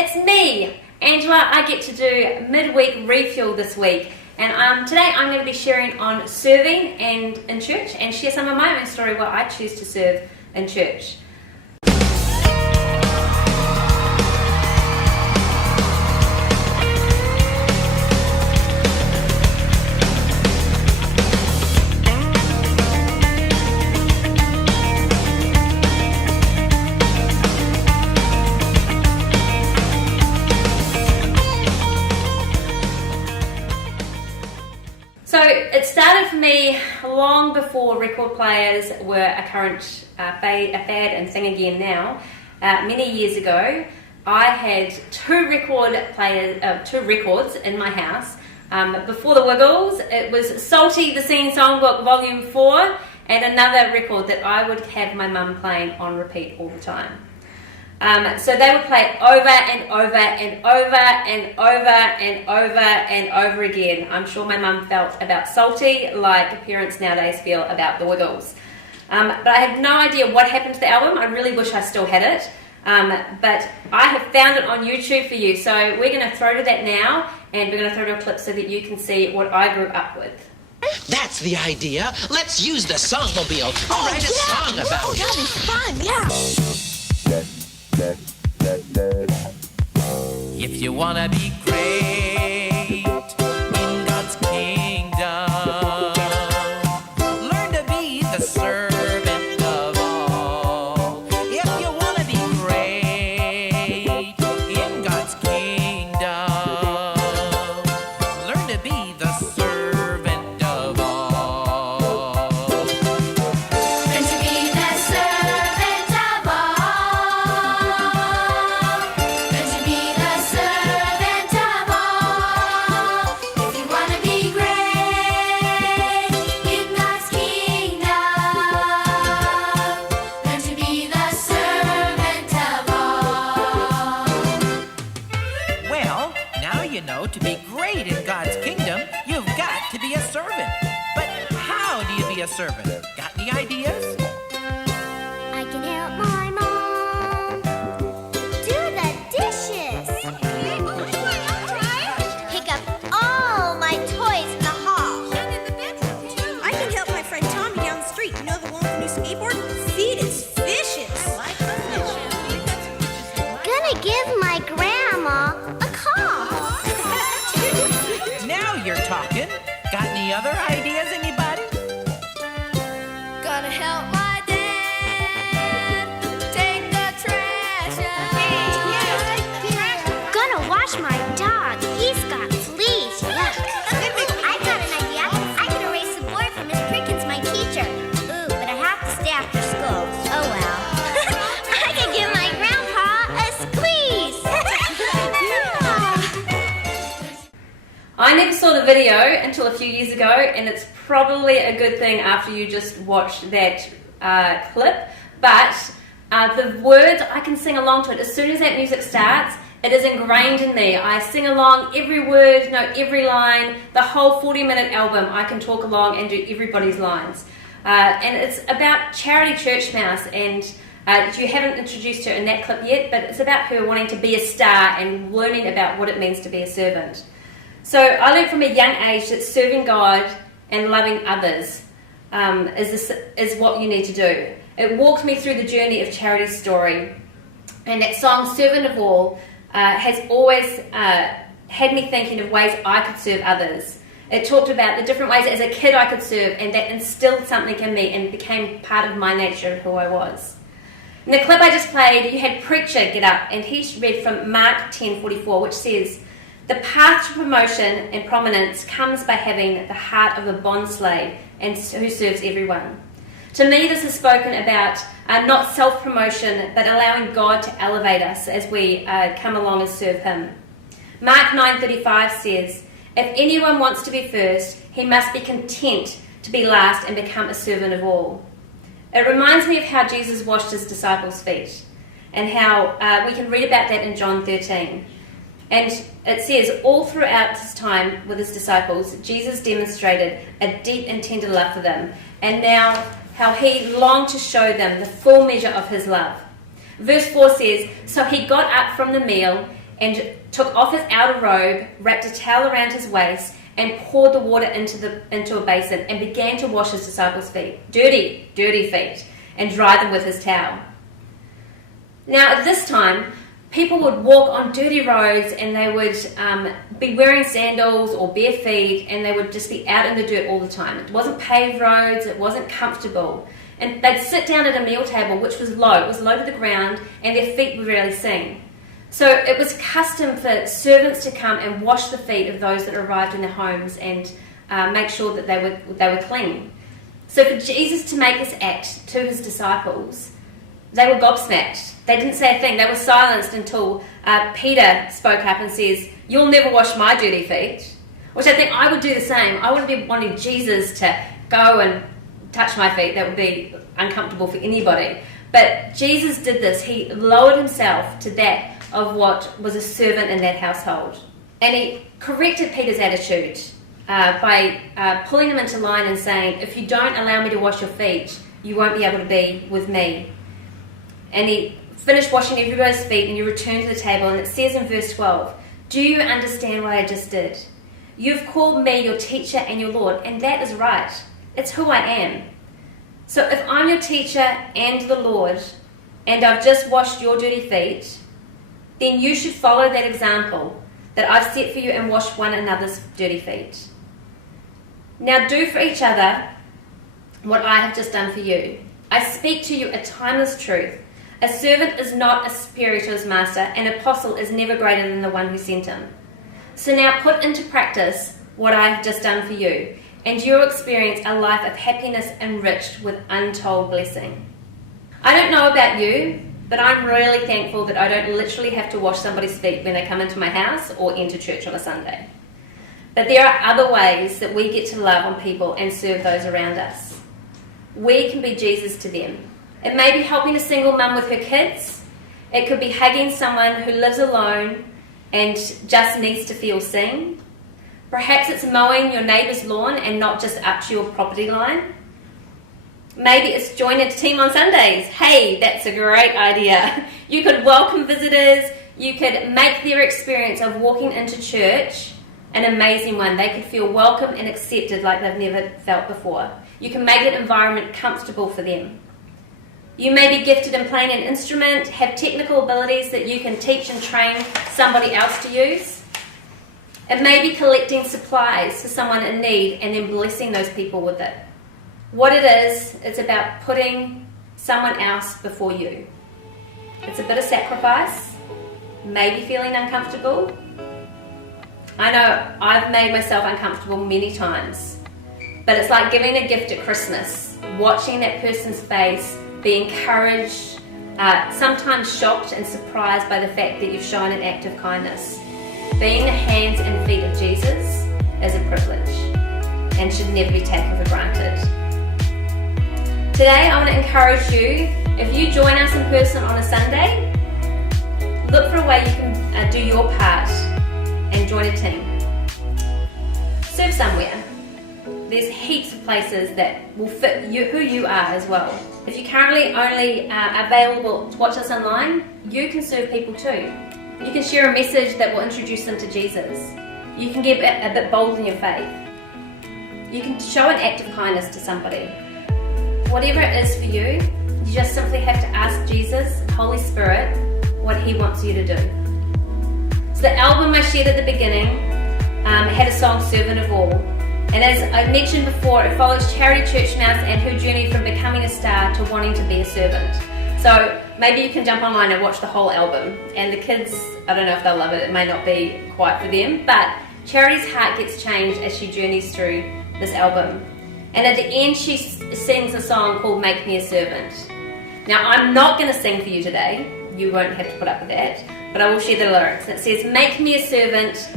It's me, Angela. I get to do Midweek Refuel this week, and today I'm going to be sharing on serving and in church, and share some of my own story where I choose to serve in church. So it started for me long before record players were a current fad and thing again now. Many years ago, I had two records in my house. Before the Wiggles, it was Salty the Singing Songbook Volume 4, and another record that I would have my mum playing on repeat all the time. So they would play it over and over and over and over and over and over again. I'm sure my mum felt about Salty like parents nowadays feel about the Wiggles. But I have no idea what happened to the album. I really wish I still had it. But I have found it on YouTube for you. So we're going to throw to that now, and we're going to throw to a clip so that you can see what I grew up with. That's the idea. Let's use the songmobile. I'll write a song about it. That'd be fun, yeah. If you wanna be great in God's kingdom, learn to be the servant of all. If you wanna be great in God's kingdom, learn to be the servant of all. Learn to be the servant of all. Learn to be the servant of all. If you want to be great in God's kingdom, learn to be the servant of all. Well, now you know to be great in God's kingdom, you've got to be a servant. But how do you be a servant? Got any ideas? I can help my mom do the dishes. Pick up all my toys in the hall. And in the bedroom, too. I can help my friend Tommy down the street. You know the one with the new skateboard? Feed its fishes. I like the fishes. Gonna give my grandma a call. Now you're talking. Got any other ideas, anybody? Gonna help my dad take the trash out. Gonna wash my dog. He's got fleas. Yuck. I got an idea. I can erase the board from Miss Prickens, my teacher. Ooh, but I have to stay after school. Oh well. I can give my grandpa a squeeze. I never saw the video until a few years ago, and it's probably a good thing after you just watched that clip. But the words, I can sing along to it. As soon as that music starts, it is ingrained in me. I sing along every word, know every line. The whole 40-minute album, I can talk along and do everybody's lines. And it's about Charity Church Mouse, and you haven't introduced her in that clip yet, but it's about her wanting to be a star and learning about what it means to be a servant. So I learned from a young age that serving God and loving others is what you need to do. It walked me through the journey of Charity's story. And that song, Servant of All, has always had me thinking of ways I could serve others. It talked about the different ways as a kid I could serve, and that instilled something in me and became part of my nature of who I was. In the clip I just played, you had Preacher get up, and he read from Mark 10:44, which says, "The path to promotion and prominence comes by having the heart of a bondslave and who serves everyone." To me, this is spoken about not self-promotion, but allowing God to elevate us as we come along and serve Him. Mark 9:35 says, "If anyone wants to be first, he must be content to be last and become a servant of all." It reminds me of how Jesus washed His disciples' feet, and how we can read about that in John 13. And it says, all throughout his time with his disciples, Jesus demonstrated a deep and tender love for them, and now how he longed to show them the full measure of his love. Verse 4 says, "So he got up from the meal and took off his outer robe, wrapped a towel around his waist, and poured the water into a basin and began to wash his disciples' feet, dirty feet, and dry them with his towel. Now at this time, people would walk on dirty roads and they would be wearing sandals or bare feet, and they would just be out in the dirt all the time. It wasn't paved roads, it wasn't comfortable. And they'd sit down at a meal table which was low, it was low to the ground, and their feet were rarely seen. So it was custom for servants to come and wash the feet of those that arrived in their homes and make sure that they were clean. So for Jesus to make this act to his disciples, they were gobsmacked. They didn't say a thing. They were silenced until Peter spoke up and says, "You'll never wash my dirty feet," which I think I would do the same. I wouldn't be wanting Jesus to go and touch my feet. That would be uncomfortable for anybody. But Jesus did this. He lowered himself to that of what was a servant in that household. And he corrected Peter's attitude by pulling him into line and saying, "If you don't allow me to wash your feet, you won't be able to be with me." And he finished washing everybody's feet, and he returned to the table, and it says in verse 12, "Do you understand what I just did? You've called me your teacher and your Lord, and that is right. It's who I am. So if I'm your teacher and the Lord, and I've just washed your dirty feet, then you should follow that example that I've set for you and wash one another's dirty feet. Now do for each other what I have just done for you. I speak to you a timeless truth. A servant is not a superior to his master, an apostle is never greater than the one who sent him. So now put into practice what I have just done for you, and you'll experience a life of happiness enriched with untold blessing." I don't know about you, but I'm really thankful that I don't literally have to wash somebody's feet when they come into my house or enter church on a Sunday. But there are other ways that we get to love on people and serve those around us. We can be Jesus to them. It may be helping a single mum with her kids. It could be hugging someone who lives alone and just needs to feel seen. Perhaps it's mowing your neighbour's lawn and not just up to your property line. Maybe it's joining a team on Sundays. Hey, that's a great idea. You could welcome visitors. You could make their experience of walking into church an amazing one. They could feel welcome and accepted like they've never felt before. You can make an environment comfortable for them. You may be gifted in playing an instrument, have technical abilities that you can teach and train somebody else to use. It may be collecting supplies for someone in need and then blessing those people with it. What it is, it's about putting someone else before you. It's a bit of sacrifice, maybe feeling uncomfortable. I know I've made myself uncomfortable many times, but it's like giving a gift at Christmas, watching that person's face, be encouraged, sometimes shocked and surprised by the fact that you've shown an act of kindness. Being the hands and feet of Jesus is a privilege and should never be taken for granted. Today I want to encourage you, if you join us in person on a Sunday, look for a way you can do your part and join a team. Serve somewhere. There's heaps of places that will fit you, who you are as well. If you're currently only available to watch us online, you can serve people too. You can share a message that will introduce them to Jesus. You can get a bit bold in your faith. You can show an act of kindness to somebody. Whatever it is for you, you just simply have to ask Jesus, Holy Spirit, what He wants you to do. So the album I shared at the beginning had a song, Servant of All. And as I mentioned before, it follows Charity Church Mouse and her journey from becoming a star to wanting to be a servant. So maybe you can jump online and watch the whole album. And the kids, I don't know if they'll love it, it may not be quite for them, but Charity's heart gets changed as she journeys through this album. And at the end she sings a song called Make Me a Servant. Now I'm not going to sing for you today, you won't have to put up with that, but I will share the lyrics. It says, "Make me a servant,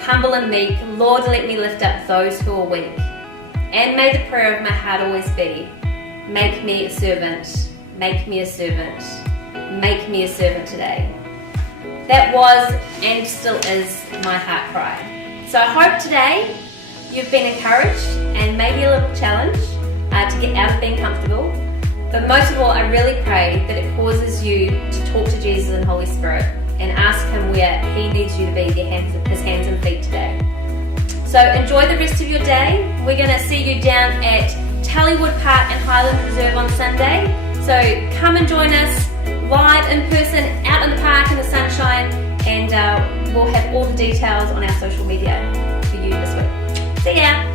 humble and meek, Lord, let me lift up those who are weak. And may the prayer of my heart always be, make me a servant, make me a servant, make me a servant today." That was and still is my heart cry. So I hope today you've been encouraged and maybe a little challenged to get out of being comfortable. But most of all, I really pray that it causes you to talk to Jesus and Holy Spirit and ask him where he needs you to be, his hands and feet today. So enjoy the rest of your day. We're going to see you down at Tallywood Park and Highland Reserve on Sunday. So come and join us live in person out in the park in the sunshine, and we'll have all the details on our social media for you this week. See ya!